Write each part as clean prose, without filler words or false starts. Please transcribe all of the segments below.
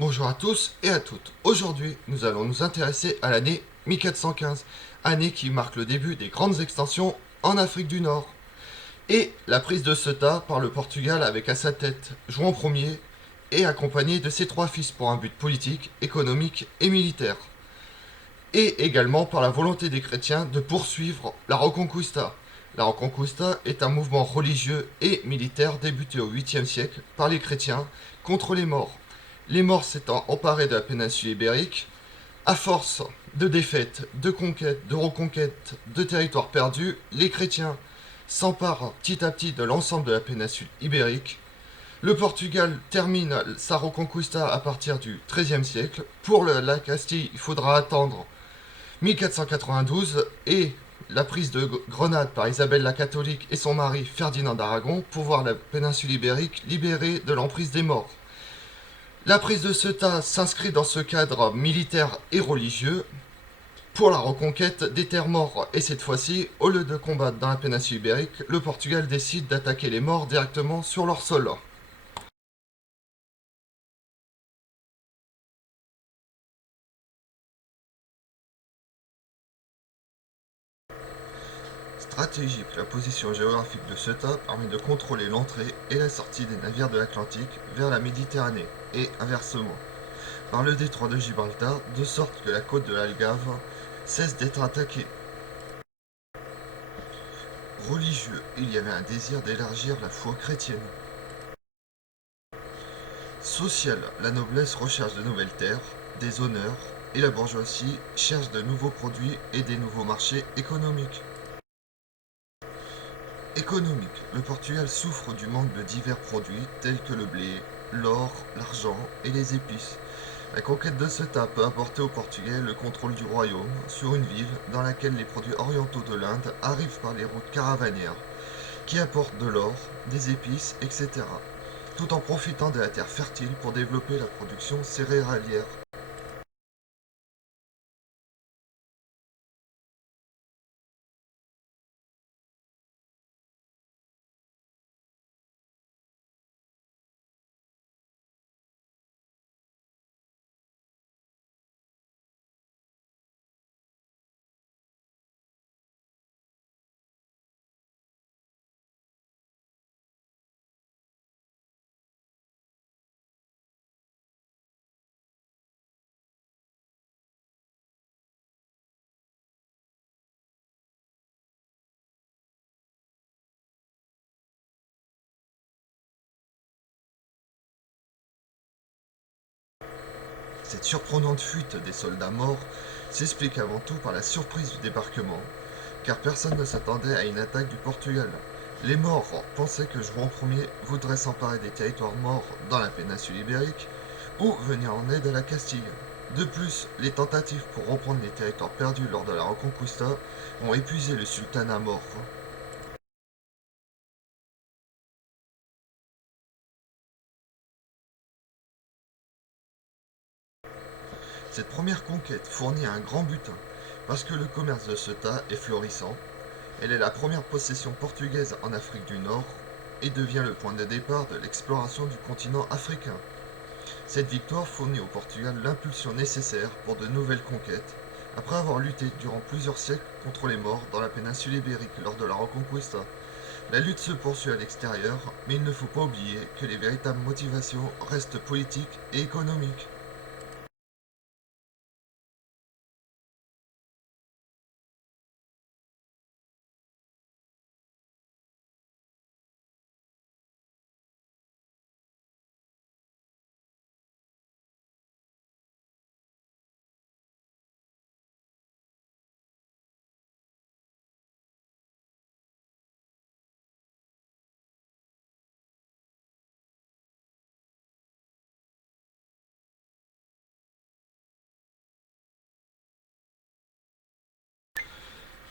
Bonjour à tous et à toutes. Aujourd'hui, nous allons nous intéresser à l'année 1415, année qui marque le début des grandes extensions en Afrique du Nord, et la prise de Ceuta par le Portugal avec à sa tête Juan Ier et accompagné de ses trois fils pour un but politique, économique et militaire, et également par la volonté des chrétiens de poursuivre la Reconquista. La Reconquista est un mouvement religieux et militaire débuté au 8e siècle par les chrétiens contre les Maures. Les Maures s'étant emparés de la péninsule ibérique, à force de défaites, de conquêtes, de reconquêtes, de territoires perdus, les chrétiens s'emparent petit à petit de l'ensemble de la péninsule ibérique. Le Portugal termine sa Reconquista à partir du XIIIe siècle. Pour la Castille, il faudra attendre 1492 et la prise de Grenade par Isabelle la catholique et son mari Ferdinand d'Aragon pour voir la péninsule ibérique libérée de l'emprise des Maures. La prise de Ceuta s'inscrit dans ce cadre militaire et religieux pour la reconquête des terres maures. Et cette fois-ci, au lieu de combattre dans la péninsule ibérique, le Portugal décide d'attaquer les Maures directement sur leur sol. Stratégique, la position géographique de Ceuta permet de contrôler l'entrée et la sortie des navires de l'Atlantique vers la Méditerranée, et inversement, par le détroit de Gibraltar, de sorte que la côte de l'Algarve cesse d'être attaquée. Religieux, il y avait un désir d'élargir la foi chrétienne. Social, la noblesse recherche de nouvelles terres, des honneurs, et la bourgeoisie cherche de nouveaux produits et des nouveaux marchés économiques. Économique, le Portugal souffre du manque de divers produits tels que le blé, l'or, l'argent et les épices. La conquête de Ceuta peut apporter aux Portugais le contrôle du royaume sur une ville dans laquelle les produits orientaux de l'Inde arrivent par les routes caravanières, qui apportent de l'or, des épices, etc., tout en profitant de la terre fertile pour développer la production céréalière. Cette surprenante fuite des soldats morts s'explique avant tout par la surprise du débarquement, car personne ne s'attendait à une attaque du Portugal. Les morts pensaient que Juan Ier voudrait s'emparer des territoires morts dans la péninsule ibérique ou venir en aide à la Castille. De plus, les tentatives pour reprendre les territoires perdus lors de la Reconquista ont épuisé le sultanat mort. Cette première conquête fournit un grand butin, parce que le commerce de Ceuta est florissant. Elle est la première possession portugaise en Afrique du Nord et devient le point de départ de l'exploration du continent africain. Cette victoire fournit au Portugal l'impulsion nécessaire pour de nouvelles conquêtes, après avoir lutté durant plusieurs siècles contre les Maures dans la péninsule ibérique lors de la Reconquista. La lutte se poursuit à l'extérieur, mais il ne faut pas oublier que les véritables motivations restent politiques et économiques.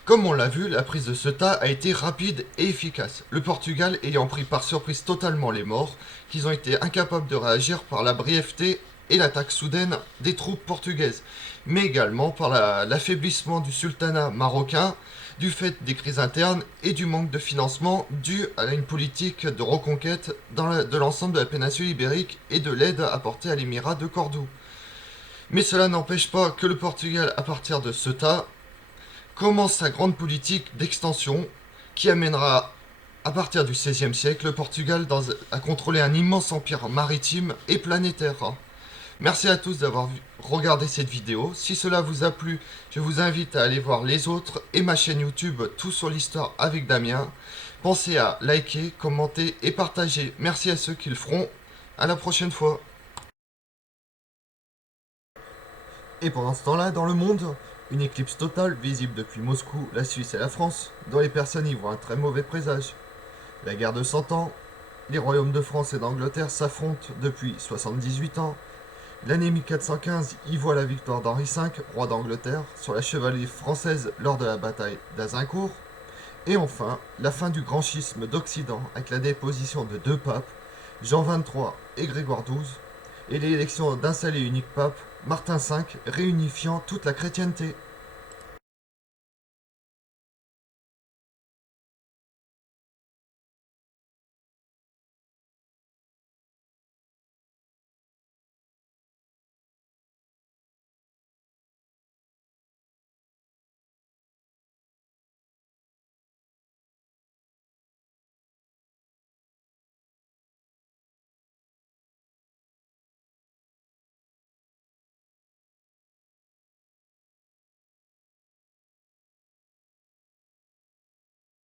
Comme on l'a vu, la prise de Ceuta a été rapide et efficace, le Portugal ayant pris par surprise totalement les Maures, qu'ils ont été incapables de réagir par la brièveté et l'attaque soudaine des troupes portugaises, mais également par l'affaiblissement du sultanat marocain du fait des crises internes et du manque de financement dû à une politique de reconquête de l'ensemble de la péninsule ibérique et de l'aide apportée à l'émirat de Cordoue. Mais cela n'empêche pas que le Portugal, à partir de Ceuta, commence sa grande politique d'extension qui amènera, à partir du XVIe siècle, le Portugal à contrôler un immense empire maritime et planétaire. Merci à tous d'avoir regardé cette vidéo. Si cela vous a plu, je vous invite à aller voir les autres et ma chaîne YouTube Tout sur l'histoire avec Damien. Pensez à liker, commenter et partager. Merci à ceux qui le feront. À la prochaine fois. Et pendant ce temps-là, dans le monde, une éclipse totale visible depuis Moscou, la Suisse et la France, dont les personnes y voient un très mauvais présage. La guerre de 100 ans, les royaumes de France et d'Angleterre s'affrontent depuis 78 ans. L'année 1415 y voit la victoire d'Henri V, roi d'Angleterre, sur la chevalerie française lors de la bataille d'Azincourt. Et enfin, la fin du grand schisme d'Occident avec la déposition de deux papes, Jean XXIII et Grégoire XII, et l'élection d'un seul et unique pape, Martin V, réunifiant toute la chrétienté.